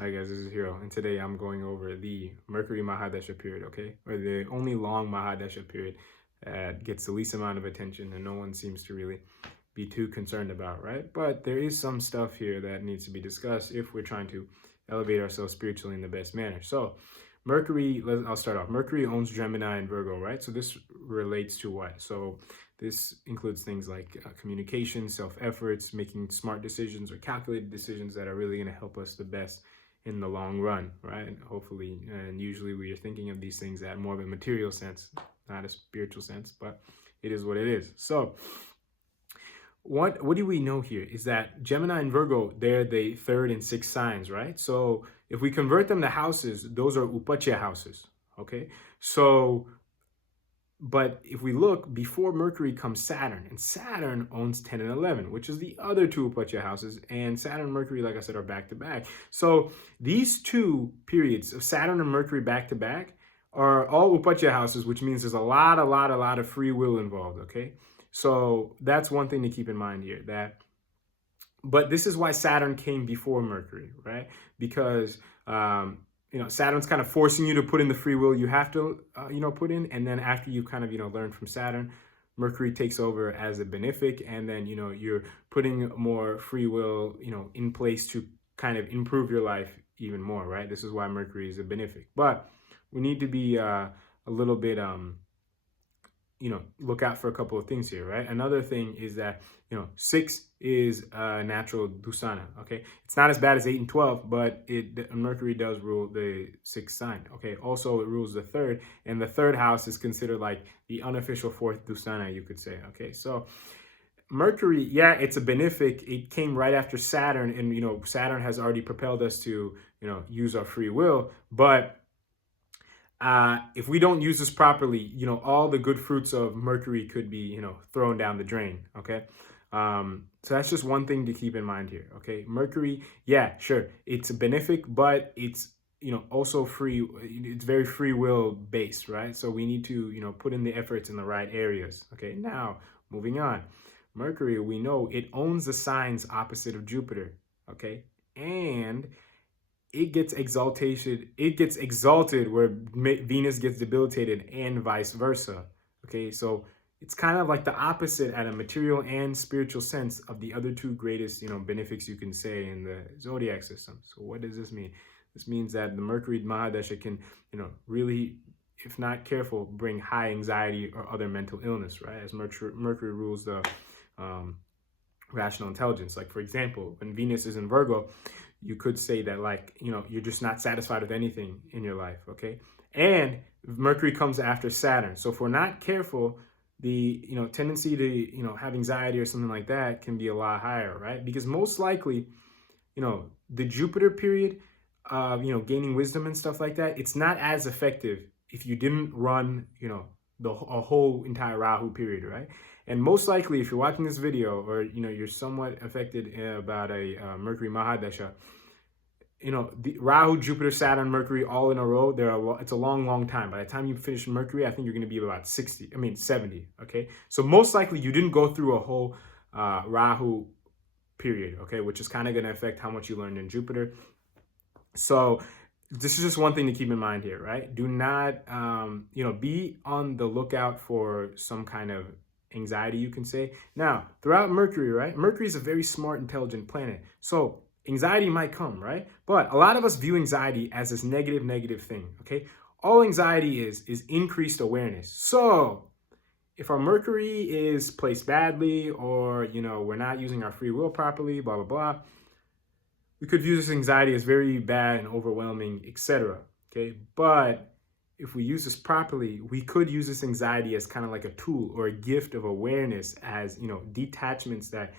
Hi guys, this is Hero, and today I'm going over the Mercury Mahadasha period, okay? Or the only long Mahadasha period that gets the least amount of attention and no one seems to really be too concerned about, right? But there is some stuff here that needs to be discussed if we're trying to elevate ourselves spiritually in the best manner. So, I'll start off. Mercury owns Gemini and Virgo, right? So this relates to what? So this includes things like communication, self-efforts, making smart decisions or calculated decisions that are really going to help us the best in the long run, right? Hopefully, and usually we are thinking of these things at more of a material sense, not a spiritual sense, but it is what it is. So what do we know here is that Gemini and Virgo, they're the third and sixth signs, right? So if we convert them to houses, those are upachya houses, okay? So but if we look, before Mercury comes Saturn, and Saturn owns 10 and 11, which is the other two Upachya houses, and Saturn and Mercury, like I said, are back to back. So these two periods of Saturn and Mercury back to back are all Upachya houses, which means there's a lot of free will involved, okay? So that's one thing to keep in mind here, but this is why Saturn came before Mercury, right? Because Saturn's kind of forcing you to put in the free will you have to, put in. And then after you kind of, learned from Saturn, Mercury takes over as a benefic. And then, you're putting more free will, in place to kind of improve your life even more, right? This is why Mercury is a benefic. But we need to be a little bit, look out for a couple of things here, right? Another thing is that, 6 is natural dusana, okay? It's not as bad as 8 and 12, but Mercury does rule the sixth sign, okay? Also, it rules the third, and the third house is considered like the unofficial fourth dusana, you could say, okay? So Mercury, yeah, it's a benefic. It came right after Saturn, and, Saturn has already propelled us to, use our free will, but if we don't use this properly, all the good fruits of Mercury could be, thrown down the drain. Okay. So that's just one thing to keep in mind here. Okay. Mercury, yeah, sure. It's a benefic, but it's, also it's very free will based, right? So we need to, put in the efforts in the right areas. Okay. Now, moving on. Mercury, we know it owns the signs opposite of Jupiter. Okay. And it gets exalted where Venus gets debilitated and vice versa. Okay, so it's kind of like the opposite at a material and spiritual sense of the other two greatest, benefics you can say in the zodiac system. So what does this mean? This means that the Mercury Mahadasha can, really, if not careful, bring high anxiety or other mental illness, right? As Mercury rules the rational intelligence. Like, for example, when Venus is in Virgo, you could say that, like, you're just not satisfied with anything in your life, okay? And Mercury comes after Saturn. So if we're not careful, the, tendency to, have anxiety or something like that can be a lot higher, right? Because most likely, the Jupiter period, gaining wisdom and stuff like that, it's not as effective if you didn't run, a whole entire Rahu period, right? And most likely, if you're watching this video or, you're somewhat affected about a Mercury Mahadasha, the Rahu, Jupiter, Saturn, Mercury, all in a row, it's a long time. By the time you finish Mercury, I think you're going to be about 70, okay? So most likely you didn't go through a whole Rahu period, okay? Which is kind of going to affect how much you learned in Jupiter. So this is just one thing to keep in mind here, right? Do not, be on the lookout for some kind of anxiety, you can say. Now, throughout Mercury, right? Mercury is a very smart, intelligent planet. So anxiety might come, right? But a lot of us view anxiety as this negative thing, okay? All anxiety is increased awareness. So if our Mercury is placed badly, or, we're not using our free will properly, blah, blah, blah, we could view this anxiety as very bad and overwhelming, etc. Okay, but if we use this properly, we could use this anxiety as kind of like a tool or a gift of awareness, as, detachments that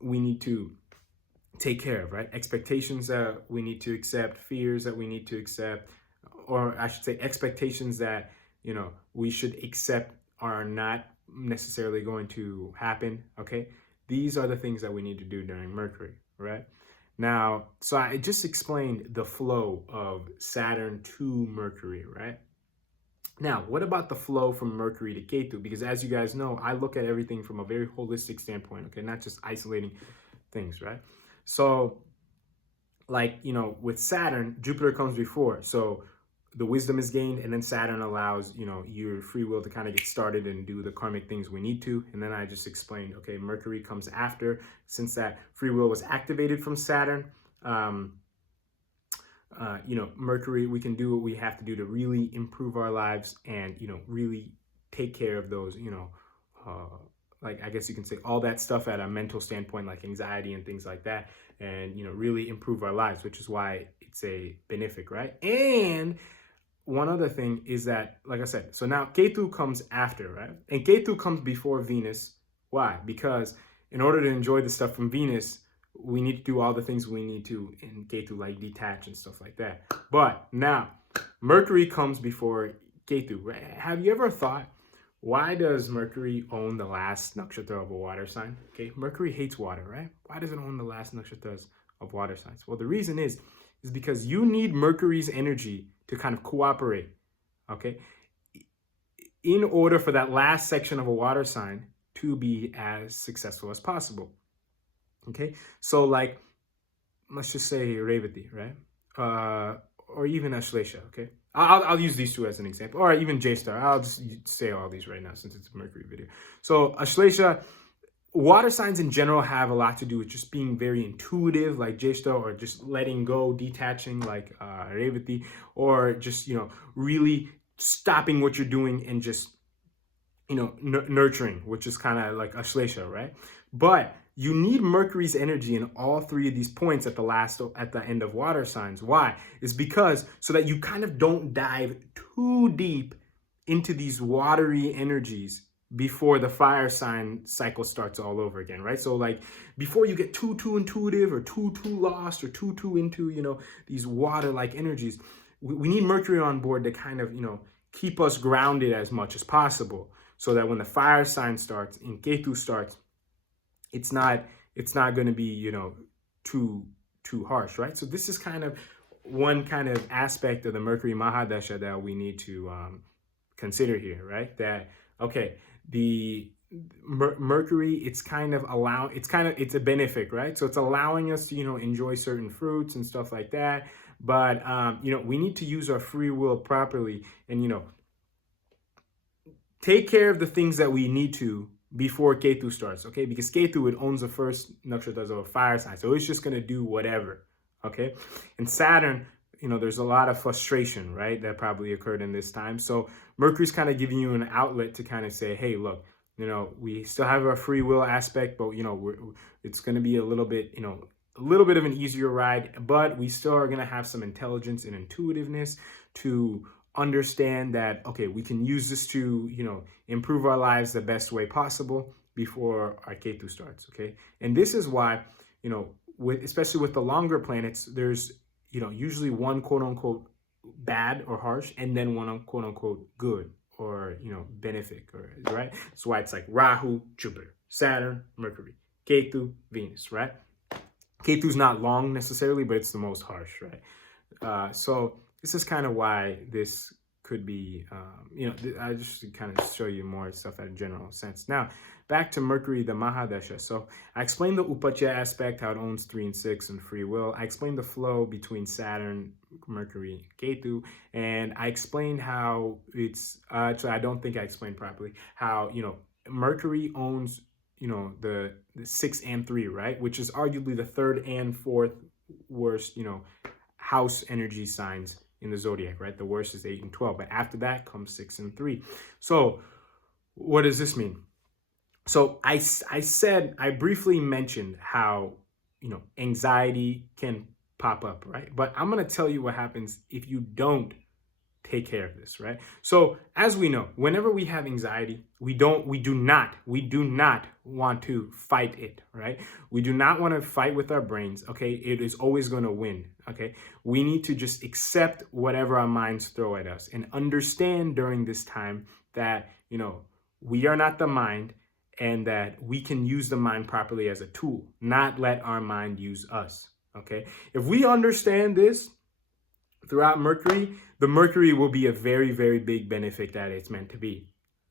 we need to take care of, right? Expectations that we need to accept, fears that we need to accept, or I should say expectations that, we should accept are not necessarily going to happen, okay? These are the things that we need to do during Mercury, right? Now, so I just explained the flow of Saturn to Mercury, right? Now, what about the flow from Mercury to Ketu? Because as you guys know, I look at everything from a very holistic standpoint, okay? Not just isolating things, right? So like, with Saturn, Jupiter comes before. So the wisdom is gained, and then Saturn allows, your free will to kind of get started and do the karmic things we need to. And then I just explained, okay, Mercury comes after, since that free will was activated from Saturn. Mercury, we can do what we have to do to really improve our lives and, really take care of those, like, I guess you can say all that stuff at a mental standpoint, like anxiety and things like that, and, really improve our lives, which is why it's a benefic, right? And one other thing is that, like I said, so now Ketu comes after, right? And Ketu comes before Venus. Why? Because in order to enjoy the stuff from Venus, we need to do all the things we need to in Ketu, like detach and stuff like that. But now, Mercury comes before Ketu. Right? Have you ever thought, why does Mercury own the last nakshatra of a water sign? Okay, Mercury hates water, right? Why does it own the last nakshatras of water signs? Well, the reason is because you need Mercury's energy to kind of cooperate, okay? In order for that last section of a water sign to be as successful as possible, okay? So like, let's just say Revati, right? Or even Ashlesha, okay? I'll use these two as an example, or even J-Star. I'll just say all these right now since it's a Mercury video. So Ashlesha, water signs in general have a lot to do with just being very intuitive, like J-Star, or just letting go, detaching, like Revati, or just, really stopping what you're doing and just, nurturing, which is kind of like Ashlesha, right? But you need Mercury's energy in all three of these points at the end of water signs. Why? Is because so that you kind of don't dive too deep into these watery energies before the fire sign cycle starts all over again, right? So like before you get too intuitive or too lost or too into, these water-like energies, we need Mercury on board to kind of, keep us grounded as much as possible, so that when the fire sign starts and Ketu starts, it's not going to be, too harsh, right? So this is kind of one kind of aspect of the Mercury Mahadasha that we need to consider here, right? That, okay, the Mercury, it's a benefic, right? So it's allowing us to, enjoy certain fruits and stuff like that. But, we need to use our free will properly and, take care of the things that we need to before Ketu starts, okay? Because Ketu, it owns the first nakshatras of a fire sign, so it's just going to do whatever, okay? And Saturn, there's a lot of frustration, right, that probably occurred in this time. So Mercury's kind of giving you an outlet to kind of say, hey, look, we still have our free will aspect, but, it's going to be a little bit of an easier ride, but we still are going to have some intelligence and intuitiveness to understand that, okay, we can use this to, improve our lives the best way possible before our Ketu starts, okay? And this is why, especially with the longer planets, there's, usually one quote unquote bad or harsh, and then one quote unquote good or, benefic, or, right? That's why it's like Rahu, Jupiter, Saturn, Mercury, Ketu, Venus, right? Ketu's not long necessarily, but it's the most harsh, right? So this is kind of why this could be, I just kind of show you more stuff at a general sense. Now, back to Mercury, the Mahadasha. So I explained the Upachya aspect, how it owns 3 and 6 and free will. I explained the flow between Saturn, Mercury, Ketu, and I explained how it's, actually, I don't think I explained properly, how, Mercury owns, the 6 and 3, right? Which is arguably the 3rd and 4th worst, house energy signs in the zodiac, right? The worst is 8 and 12, but after that comes 6 and 3. So what does this mean? So I briefly mentioned how, anxiety can pop up, right? But I'm going to tell you what happens if you don't take care of this, right? So as we know, whenever we have anxiety, we do not want to fight it, right? We do not want to fight with our brains, okay? It is always going to win, okay? We need to just accept whatever our minds throw at us and understand during this time that, we are not the mind, and that we can use the mind properly as a tool, not let our mind use us, okay? If we understand this throughout Mercury, the Mercury will be a very, very big benefit that it's meant to be,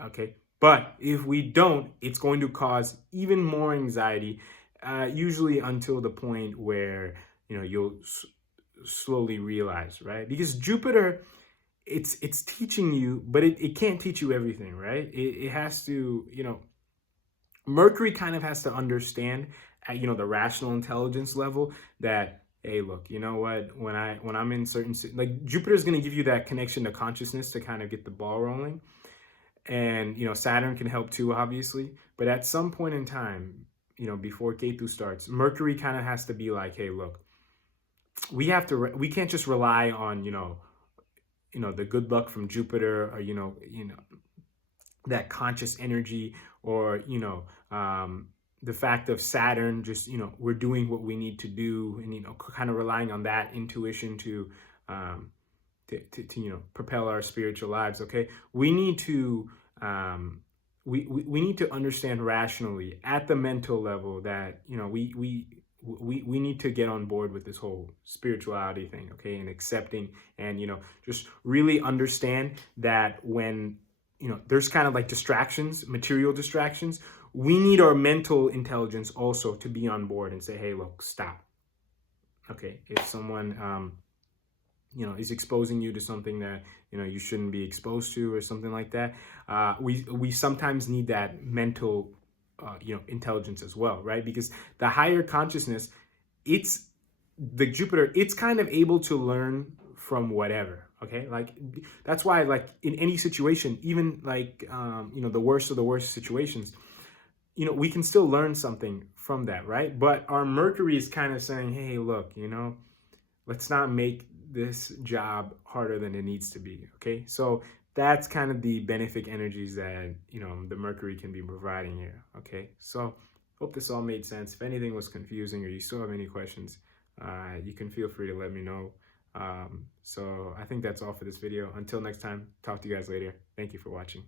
okay? But if we don't, it's going to cause even more anxiety, usually until the point where, you'll slowly realize, right? Because Jupiter, it's teaching you, but it can't teach you everything, right? It has to, Mercury kind of has to understand at, the rational intelligence level that, hey, look, you know what, when I'm in certain, like, Jupiter's going to give you that connection to consciousness to kind of get the ball rolling. And, Saturn can help too, obviously. But at some point in time, before Ketu starts, Mercury kind of has to be like, hey, look, we can't just rely on, the good luck from Jupiter, or, that conscious energy, or, the fact of Saturn just, we're doing what we need to do, and, kind of relying on that intuition to propel our spiritual lives. Okay, we need to we need to understand rationally at the mental level that we need to get on board with this whole spirituality thing, okay, and accepting, and just really understand that when there's kind of like distractions, material distractions, we need our mental intelligence also to be on board and say, hey, look, stop. Okay, if someone is exposing you to something that you shouldn't be exposed to, or something like that, we sometimes need that mental intelligence as well, right? Because the higher consciousness, it's the Jupiter, it's kind of able to learn from whatever. Okay, like that's why, like, in any situation, even like the worst of the worst situations, we can still learn something from that, right? But our Mercury is kind of saying, hey, look, let's not make this job harder than it needs to be. Okay, so that's kind of the benefic energies that the Mercury can be providing here. Okay, so hope this all made sense. If anything was confusing, or you still have any questions, you can feel free to let me know. So I think that's all for this video. Until next time, talk to you guys later. Thank you for watching.